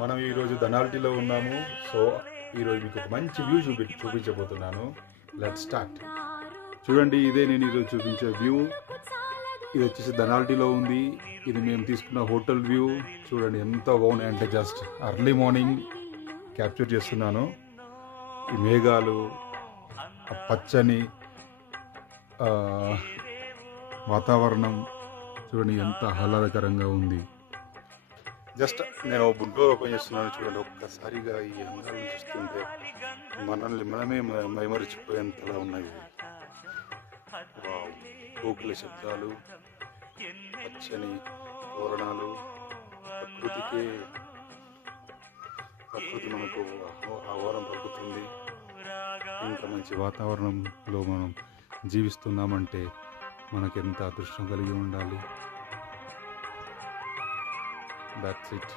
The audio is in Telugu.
మనం ఈరోజు ధనాల్టీలో ఉన్నాము. సో ఈరోజు మీకు ఒక మంచి వ్యూ చూపించబోతున్నాను. Let's start. చూడండి, ఇదే నేను ఈరోజు చూపించే వ్యూ. ఇది వచ్చేసి ధనాల్టీలో ఉంది. ఇది మేము తీసుకున్న హోటల్ వ్యూ. చూడండి ఎంత బాగున్నాయి అంటే, జస్ట్ అర్లీ మార్నింగ్ క్యాప్చర్ చేస్తున్నాను. ఈ మేఘాలు, పచ్చని వాతావరణం చూడండి ఎంత ఆహ్లాదకరంగా ఉంది. జస్ట్ నేను డోర్ ఓపెన్ చేస్తున్నాను. చూడండి, ఒక్కసారిగా ఈ అందాలను చూస్తుంటే మనల్ని మనమే మైమరిచిపోయేంతలా ఉన్నాయి. కోకిల శబ్దాలు, పచ్చని తోరణాలు, ప్రకృతి మనకు ఆహ్వానం పలుకుతుంది. ఇంత మంచి వాతావరణంలో మనం జీవిస్తున్నామంటే మనకెంత అదృష్టం కలిగి ఉండాలి. That's it.